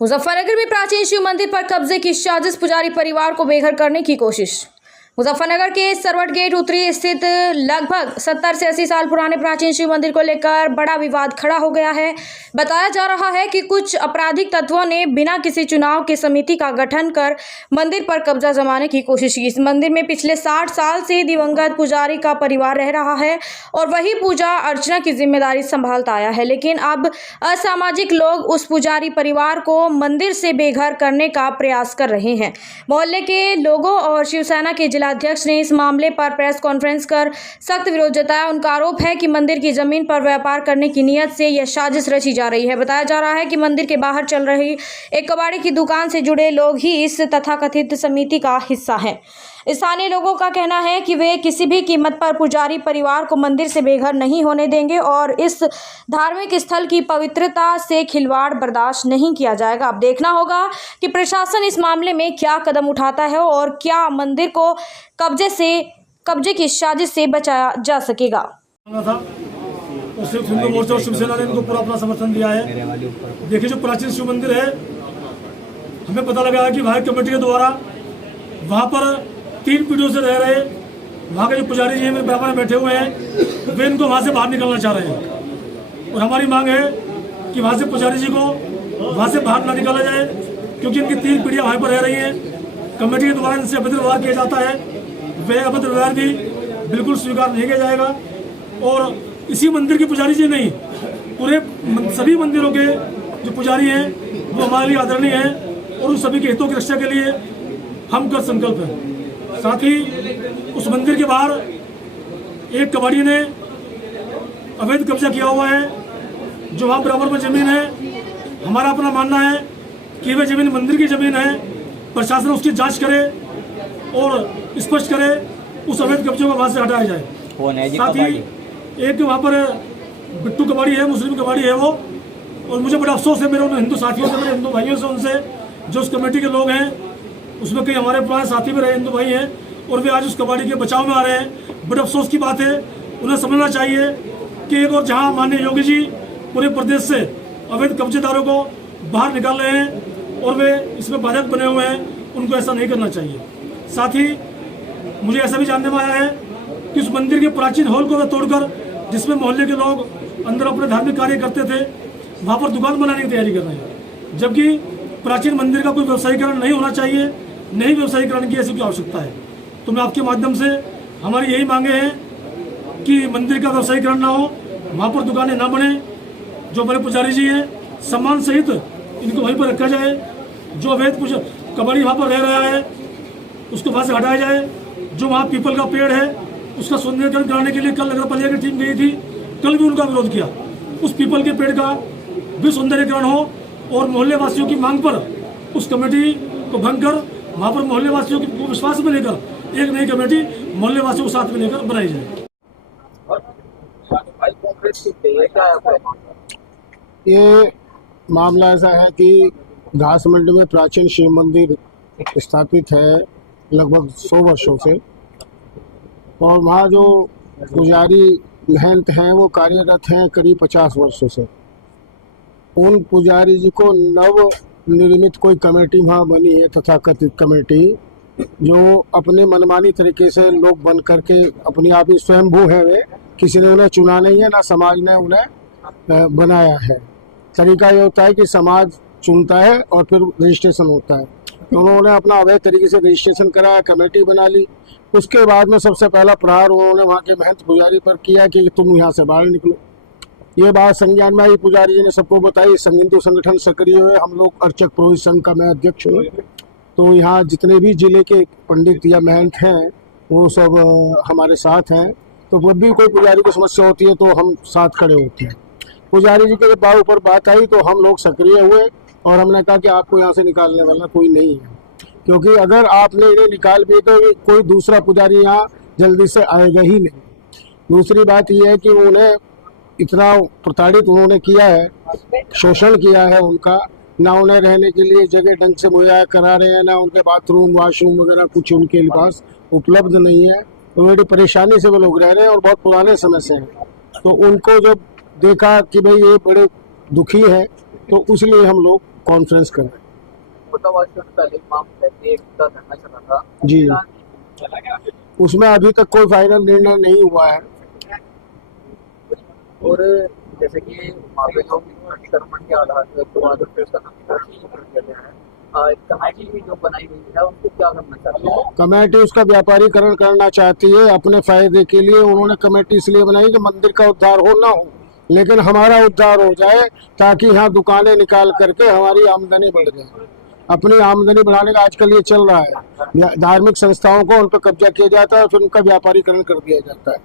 मुजफ्फरनगर में प्राचीन शिव मंदिर पर कब्जे की साजिश, पुजारी परिवार को बेघर करने की कोशिश। मुजफ्फरनगर के सरवट गेट उत्तरी स्थित लगभग 70 से 80 साल पुराने प्राचीन शिव मंदिर को लेकर बड़ा विवाद खड़ा हो गया है। बताया जा रहा है कि कुछ आपराधिक तत्वों ने बिना किसी चुनाव की समिति का गठन कर मंदिर पर कब्जा जमाने की कोशिश की। इस मंदिर में पिछले 60 साल से दिवंगत पुजारी का परिवार रह रहा है और वही पूजा अर्चना की जिम्मेदारी संभालता आया है, लेकिन अब असामाजिक लोग उस पुजारी परिवार को मंदिर से बेघर करने का प्रयास कर रहे हैं। मोहल्ले के लोगों और शिवसेना के जिलाध्यक्ष ने इस मामले पर प्रेस कॉन्फ्रेंस कर सख्त विरोध जताया। उनका आरोप है कि मंदिर की जमीन पर व्यापार करने की नीयत से यह साजिश रची जा रही है। बताया जा रहा है कि मंदिर के बाहर चल रही एक कबाड़ी की दुकान से जुड़े लोग ही इस तथाकथित समिति का हिस्सा हैं। स्थानीय लोगों का कहना है कि वे किसी भी कीमत पर पुजारी परिवार को मंदिर से बेघर नहीं होने देंगे और इस धार्मिक स्थल की पवित्रता से खिलवाड़ बर्दाश्त नहीं किया जाएगा। अब देखना होगा कि प्रशासन इस मामले में क्या कदम उठाता है और क्या मंदिर को कब्जे की साजिश से बचाया जा सकेगा। और सिर्फ हिंदू मोर्चा और शिवसेना ने इनको पूरा अपना समर्थन दिया है। देखिए, जो प्राचीन शिव मंदिर है, हमें पता लगा है कि भारत कमेटी के द्वारा वहाँ पर 3 पीढ़ियों से रह रहे वहाँ के जो पुजारी जी मेरे बराबर में बैठे हुए हैं, वे इनको वहाँ से बाहर निकलना चाह रहे हैं। और हमारी मांग है कि वहाँ से पुजारी जी को वहाँ से बाहर ना निकाला जाए, क्योंकि इनकी 3 पीढ़ियाँ वहाँ पर रह रही हैं। कमेटी के द्वारा इनसे अभद्र व्यवहार किया जाता है, वह अभद्र व्यवहार भी बिल्कुल स्वीकार नहीं किया जाएगा। और इसी मंदिर के पुजारी जी नहीं, पूरे सभी मंदिरों के जो पुजारी हैं वो हमारे लिए आदरणीय हैं और उन सभी के हितों की रक्षा के लिए हम कर संकल्प हैं। साथ ही उस मंदिर के बाहर एक कबाड़ी ने अवैध कब्जा किया हुआ है, जो वहाँ बराबर में जमीन है। हमारा अपना मानना है कि वह जमीन मंदिर की जमीन है, प्रशासन उसकी जांच करे और स्पष्ट करे, उस अवैध कब्जे को वहाँ से हटाया जाए। साथ ही एक वहाँ पर बिट्टू कबाड़ी है, मुस्लिम कबाड़ी है वो, और मुझे बड़ा अफसोस है मेरे उन हिंदू साथियों से, मेरे हिंदू भाइयों से, उनसे जो उस कमेटी के लोग हैं, उसमें कई हमारे पुराने साथी भी रहे हिंदू भाई हैं, और वे आज उस कबाड़ी के बचाव में आ रहे हैं। बड़े अफसोस की बात है। उन्हें समझना चाहिए कि एक और जहाँ माननीय योगी जी पूरे प्रदेश से अवैध कब्जेदारों को बाहर निकाल रहे हैं और वे इसमें बाधक बने हुए हैं, उनको ऐसा नहीं करना चाहिए। साथ ही मुझे ऐसा भी जानने में आया है कि उस मंदिर के प्राचीन हॉल को वे तोड़कर, जिसमें मोहल्ले के लोग अंदर अपने धार्मिक कार्य करते थे, वहाँ पर दुकान बनाने की तैयारी कर रहे हैं, जबकि प्राचीन मंदिर का कोई व्यवसायीकरण नहीं होना चाहिए, नहीं व्यवसायीकरण की ऐसी कोई आवश्यकता है। तो मैं आपके माध्यम से हमारी यही मांगे हैं कि मंदिर का व्यवसायीकरण ना हो, वहाँ पर दुकानें ना बने। जो बड़े पुजारी जी हैं, सम्मान सहित इनको वहीं पर रखा जाए। जो अवैध कबाड़ी वहाँ पर रह रहा है, उसको वहाँ से हटाया जाए। जो वहाँ पीपल का पेड़ है, उसका सौंदर्यीकरण कराने के लिए कल नगर पालिका की टीम गई थी, कल भी उनका विरोध किया। उस पीपल के पेड़ का भी सौंदर्यीकरण हो और मोहल्ले वासियों की मांग पर उस कमेटी को भंग कर वहाँ पर मोहल्ले वासियों को विश्वास में लेकर एक नई कमेटी मोहल्ले वासियों को साथ में लेकर बनाई जाए। ये मामला ऐसा है कि घासमंडी में प्राचीन शिव मंदिर स्थापित है लगभग 100 वर्षों से, और वहाँ जो पुजारी महंत हैं वो कार्यरत हैं करीब 50 वर्षों से। उन पुजारी जी को नव निर्मित कोई कमेटी वहाँ बनी है, तथाकथित कमेटी, जो अपने मनमानी तरीके से लोग बन करके अपनी आप ही स्वयंभू है, वे किसी ने उन्हें चुना नहीं है, ना समाज ने उन्हें बनाया है। तरीका ये होता है कि समाज चुनता है और फिर रजिस्ट्रेशन होता है। तो उन्होंने अपना अवैध तरीके से रजिस्ट्रेशन कराया, कमेटी बना ली। उसके बाद में सबसे पहला प्रहार उन्होंने वहाँ के महंत पुजारी पर किया कि तुम यहाँ से बाहर निकलो। ये बात संज्ञान में आई, पुजारी जी ने सबको बताई। हिंदू संगठन सक्रिय हुए, हम लोग अर्चक पुरोहित संघ का मैं अध्यक्ष हूँ। तो यहाँ जितने भी जिले के पंडित या महंत हैं वो सब हमारे साथ हैं। तो जब भी कोई पुजारी की समस्या होती है तो हम साथ खड़े होते हैं। पुजारी जी के जब ऊपर बात आई तो हम लोग सक्रिय हुए और हमने कहा कि आपको यहाँ से निकालने वाला कोई नहीं है, क्योंकि अगर आपने इन्हें निकाल दिए तो कोई दूसरा पुजारी यहाँ जल्दी से आएगा ही नहीं। दूसरी बात यह है कि उन्हें इतना प्रताड़ित उन्होंने किया है, शोषण किया है उनका, ना उन्हें रहने के लिए जगह ढंग से मुहैया करा रहे हैं, ना उनके बाथरूम वाशरूम वगैरह कुछ उनके पास उपलब्ध नहीं है। तो बड़ी परेशानी से वो लोग रह रहे हैं और बहुत पुराने समय से हैं। तो उनको जब देखा कि भाई ये बड़े दुखी है, तो उसलिए हम लोग कॉन्फ्रेंस कर रहे हैं। पहले एक धरना चला था जी, उसमें अभी तक कोई फाइनल निर्णय नहीं हुआ है। और जैसे कि वहाँ पे जो अतिक्रमण के आधार पर दोबारा फिर उसका नवीनीकरण शुरू कर दिया गया है, कमेटी भी जो बनाई गई है उनको क्या करना चाहिए? कमेटी उसका व्यापारीकरण करना चाहती है अपने फायदे के लिए। उन्होंने कमेटी इसलिए बनाई कि मंदिर का उद्धार हो ना हो, लेकिन हमारा उद्धार हो जाए, ताकि यहाँ दुकानें निकाल करके हमारी आमदनी बढ़ जाए। अपनी आमदनी बढ़ाने का आजकल ये चल रहा है, धार्मिक संस्थाओं को उन पर कब्जा किया जाता है और फिर उनका व्यापारीकरण कर दिया जाता है।